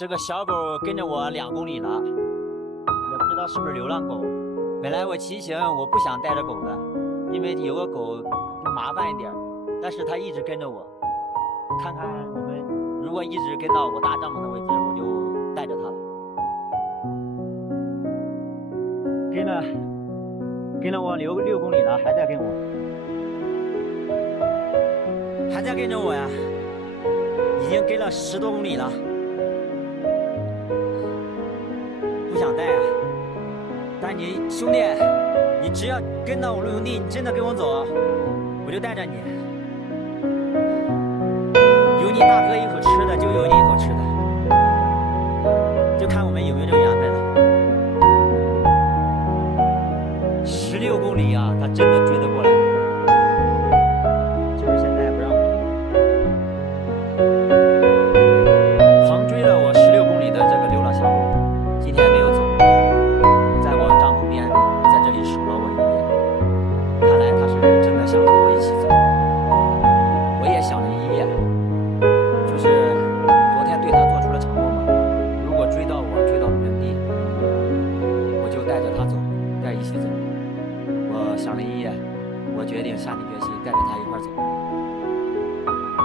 这个小狗跟着我2公里了，也不知道是不是流浪狗。本来我骑行我不想带着狗的，因为有个狗就麻烦一点，但是它一直跟着我。看看我们如果一直跟到我搭帐篷的位置，我就带着它了。跟了我6公里了，还在跟我，还在跟着我呀，已经跟了10多公里了。不想带啊，但你兄弟，你只要跟到我露营地，你真的跟我走，我就带着你。有你大哥一口吃的，就有你一口吃的，就看我们有没有这个缘分了。16公里啊，他真的追得过来，就是现在不让我。狂追了我16公里的这个流浪小狗，今天没有走，在我帐篷边，在这里守了我1夜。看来他是真的想和我一起走。我也想了1夜，就是昨天对他做出了承诺嘛，如果追到我，追到露营地，我就带着他走，带一起走。我想了1夜，我决定下定决心带着他一块走。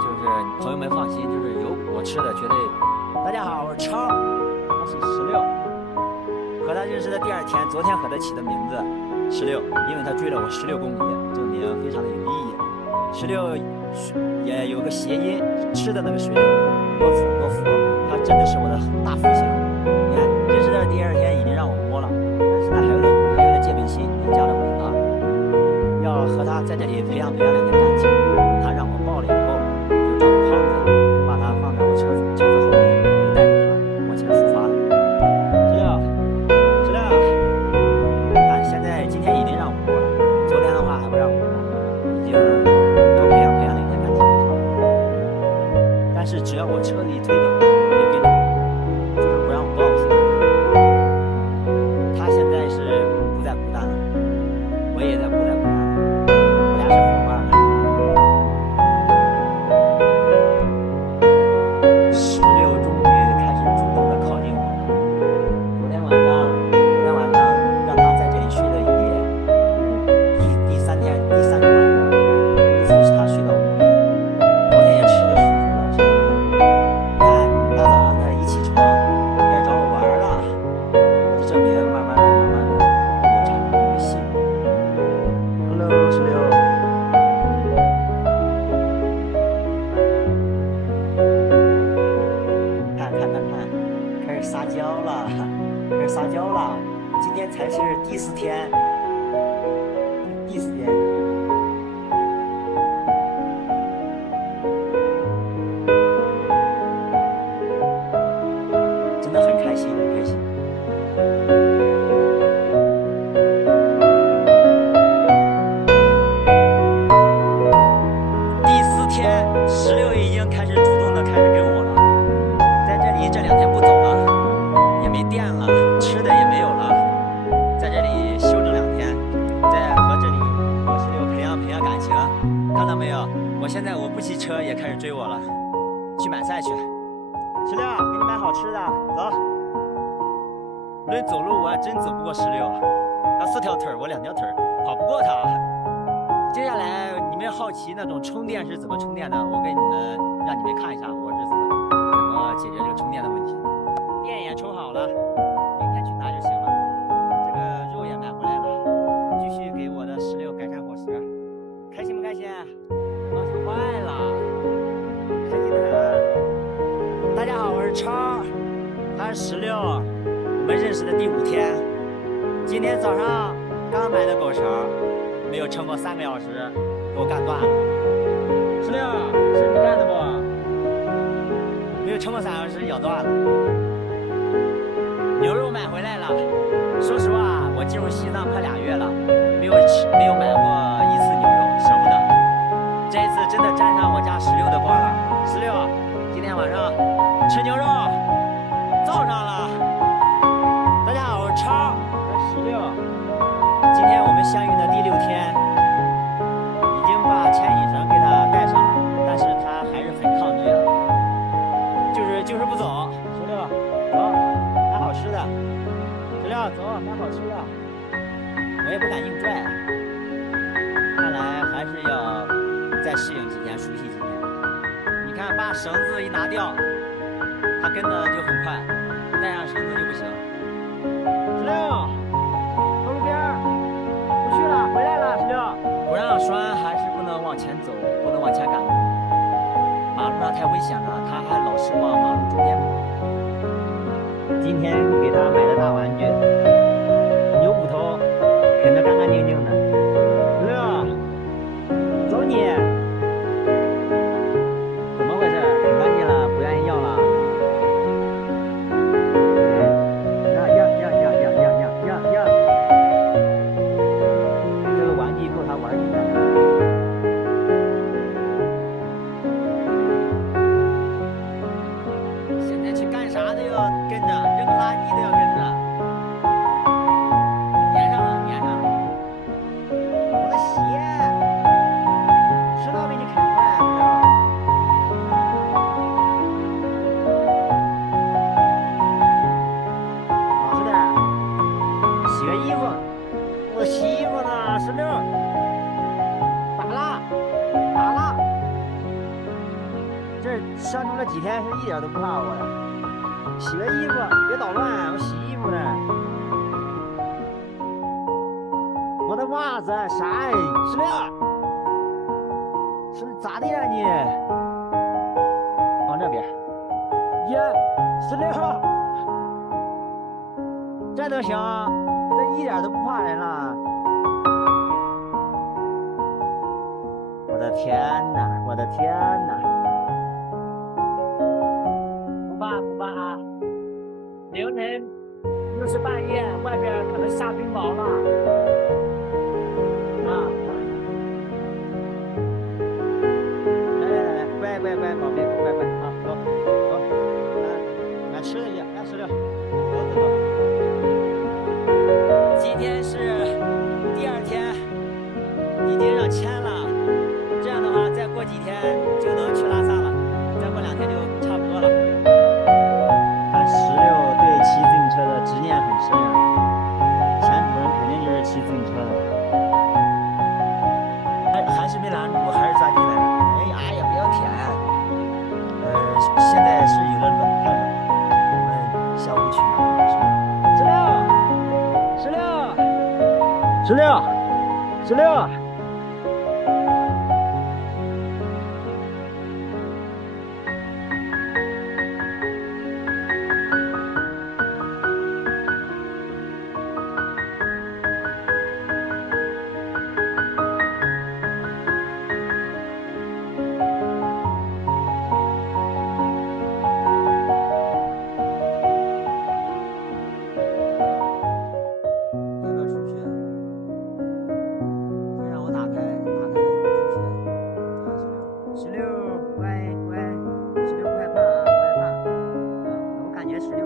就是朋友们放心，就是有我吃的绝对。大家好，我是超，他是16，和他认识的第2天，昨天和他起的名字16，因为他追了我16公里，这个名非常的有意义。16也有个谐音，吃的那个水流，多子多福，他真的是我的大福星。你看认识的第2天已经让我摸了，但是呢还有点戒备心，也加了尾巴。要和他在这里培养2天感情，等他让我抱了以后，就找个筐子，把他放在我车子后面，就带着他往前出发了。16，看现在今天已经让我摸了，昨天的话还不让我摸，已经多培养2天感情差不多。但是只要我车子一推走，就跟着我，就是不让我抱行。他现在是不再孤单了，我也在不再孤单了。我俩是伙伴了。16终于开始主动的靠近我了。昨天晚上让他在这里睡了1夜，第3天第3个晚上，第一次是他睡到5夜。昨天也吃的舒服了，吃的你看大早上的一起床开始找我玩了，这证明慢慢的我产生一个信。Hello 16。看，开始撒娇了，今天才是第4天，真的很开心。第4天，16已经开始主动的开始跟我了。在这里这2天不走了，也没电了，吃的也没有了，在这里休整2天，再和这里和16培养感情。看到没有？我现在我不骑车也开始追我了，去买菜去。16，给你买好吃的，走。论走路我还真走不过16，他4条腿我2条腿，跑不过他。接下来你们好奇那种充电是怎么充电的，我给你们让你们看一下我是怎么解决这个充电的问题。电也充好了，明天去拿就行了。这个肉也买回来了，继续给我的16改善伙食。开心不开心？高兴坏了，开心的很。大家好，我是超，他是16，我们认识的第5天。今天早上刚买的狗绳，没有撑过3个小时，给我干断了。16，是你干的不？没有撑过3小时，咬断了。牛肉买回来了，说实话，我进入西藏快2月了，没有买过1次牛肉，舍不得。这一次真的沾上我家16的光了。16，今天晚上吃牛肉，造上了。大家好，我是超，我是16。今天我们相遇的第6天，已经把牵引绳给他带上了，但是他还是很抗拒，就是不走。16。我也不敢硬拽。看来还是要再适应几天，熟悉几天。你看，把绳子一拿掉，它跟的就很快，带上绳子就不行。石榴，到路边儿，不去了，回来了。石榴，不让拴还是不能往前走，不能往前赶。马路上太危险了，他还老是往马路中间跑。今天给他买的大玩具，牛骨头，啃得干干净净的。石榴，走你！怎么回事？啃干净了，不愿意要了？呀！这个玩具够他玩一天的。现在去干啥都要跟着，扔垃圾都要跟着。粘上了。我的鞋，迟早被你啃坏，不是？老实点，洗个衣服。我洗衣服呢，石榴。打了。这相处了几天，是一点都不怕我了。洗个衣服，别捣乱，我洗衣服呢。我的袜子啥？石榴，是咋的呀你？往这边。呀，石榴，这都行，这一点都不怕人了。我的天哪！不怕啊！凌晨又是半夜，外边可能下冰雹了。来，宝贝，乖啊，走，买吃的去，来石榴，走。今天是第2天，已经让签了，这样的话再过几天就能去拉萨了，再过2天就差不多了。看石榴对骑自行车的执念很深啊，前主人肯定就是骑自行车的，还是没拦住，还是钻进来了。哎呀，不要舔。现在是有点冷，太冷了，我们下午去那是吧？石榴。石榴，乖，石榴不害怕啊，不害怕。我感觉石榴